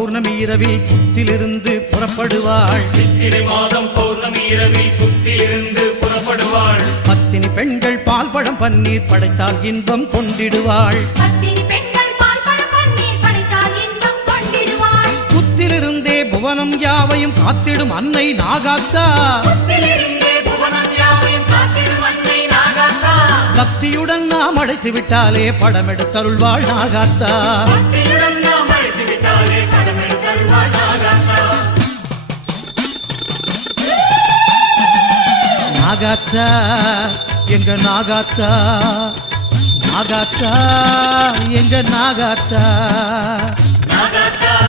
பௌர்ணமி இரவில் புத்திலிருந்து புறப்படுவாள். சித்திரை மாதம் பௌர்ணமி இரவில் புத்திலிருந்து புறப்படுவாள். பத்தினி பெண்கள் பால் பழம் பன்னீர் படைத்தால் இன்பம் கொண்டிடுவாள். புத்திலிருந்தே புவனம் யாவையும் காத்திடும் அன்னை நாகாத்தா. பக்தியுடன் நாம் அழைத்து விட்டாலே படமெடுத்தருள்வாள் நாகாத்தா. நாகாத்தா எங்க நாகாத்தா, நாகாத்தா எங்க நாகாத்தா.